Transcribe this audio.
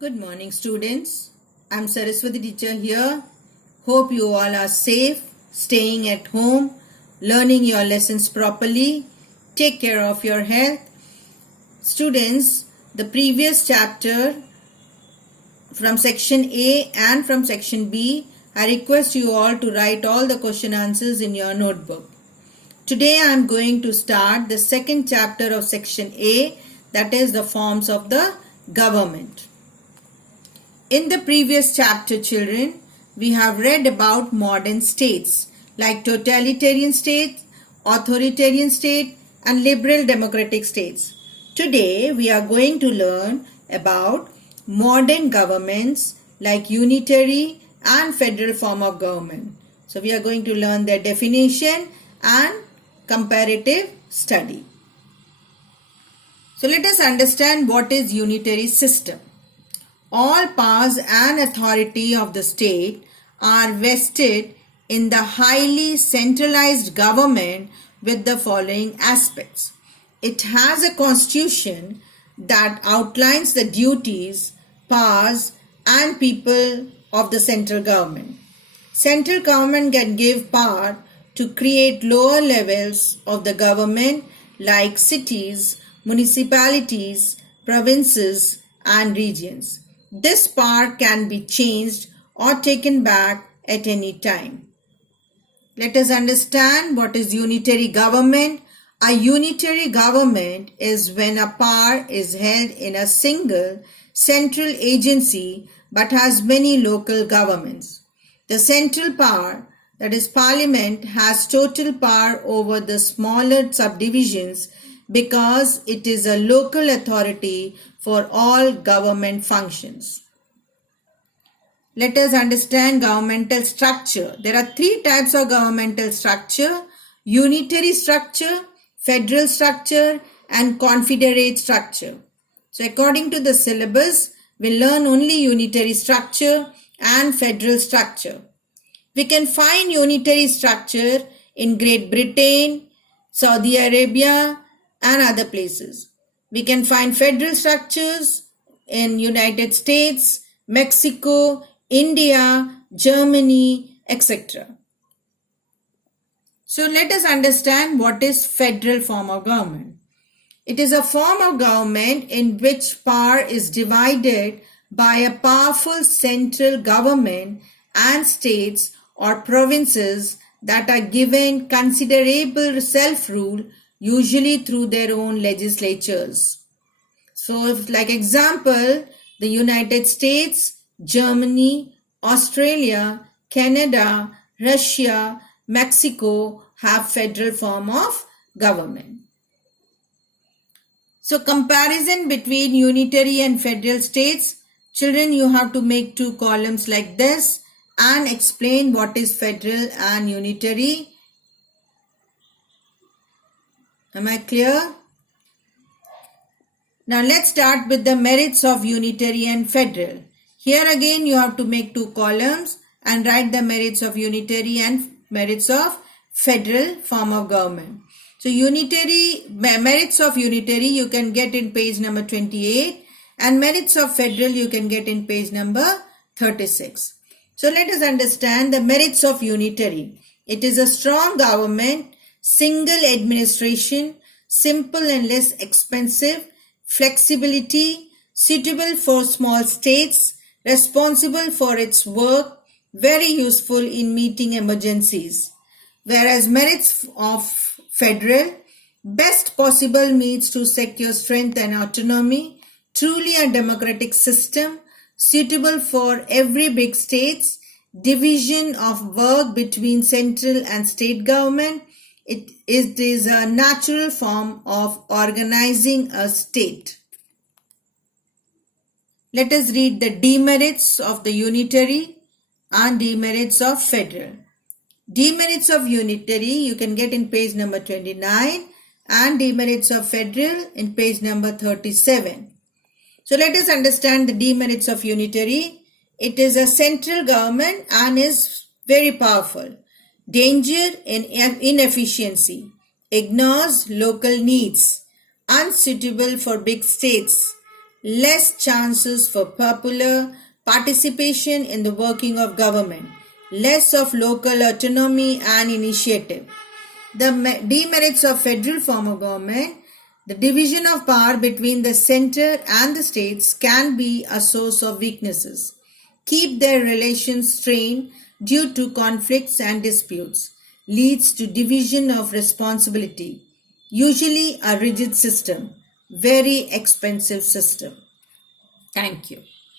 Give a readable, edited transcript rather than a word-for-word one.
Good morning, students. I'm Saraswati teacher here. Hope you all are safe, staying at home, learning your lessons properly. Take care of your health. Students, the previous chapter from section A and from section B, I request you all to write all the question answers in your notebook. Today I am going to start the second chapter of section A, that is the forms of the government. In the previous chapter, children, we have read about modern states like totalitarian states, authoritarian state and liberal democratic states. Today, we are going to learn about modern governments like unitary and federal form of government. So, we are going to learn their definition and comparative study. So, let us understand what is unitary system. All powers and authority of the state are vested in the highly centralized government with the following aspects. It has a constitution that outlines the duties, powers and people of the central government. Central government can give power to create lower levels of the government like cities, municipalities, provinces and regions. This power can be changed or taken back at any time. Let us understand what is unitary government. A unitary government is when a power is held in a single central agency but has many local governments. The central power, that is Parliament, has total power over the smaller subdivisions because it is a local authority for all government functions. Let us understand governmental structure. There are three types of governmental structure: unitary structure, federal structure and confederate structure. So according to the syllabus, we learn only unitary structure and federal structure. We can find unitary structure in Great Britain, Saudi Arabia and other places. We can find federal structures in United States, Mexico, India, Germany, etc. So let us understand what is federal form of government. It is a form of government in which power is divided by a powerful central government and states or provinces that are given considerable self-rule, usually through their own legislatures. So, like example, the United States, Germany, Australia, Canada, Russia, Mexico have federal form of government. So, comparison between unitary and federal states. Children, you have to make two columns like this and explain what is federal and unitary. Am I clear? Now let's start with the merits of unitary and federal. Here again you have to make two columns and write the merits of unitary and merits of federal form of government. So merits of unitary you can get in page number 28 and merits of federal you can get in page number 36. So let us understand the merits of unitary. It is a strong government, single administration, simple and less expensive, flexibility, suitable for small states, responsible for its work, very useful in meeting emergencies. Whereas merits of federal, best possible means to secure strength and autonomy, truly a democratic system, suitable for every big states, division of work between central and state government. It is a natural form of organizing a state. Let us read the demerits of the unitary and demerits of federal. Demerits of unitary you can get in page number 29 and demerits of federal in page number 37. So let us understand the demerits of unitary. It is a central government and is very powerful. Danger in inefficiency, ignores local needs, unsuitable for big states, less chances for popular participation in the working of government, less of local autonomy and initiative. The demerits of federal form of government: the division of power between the center and the states can be a source of weaknesses, keep their relations strained due to conflicts and disputes, leads to division of responsibility, usually a rigid system, very expensive system. Thank you.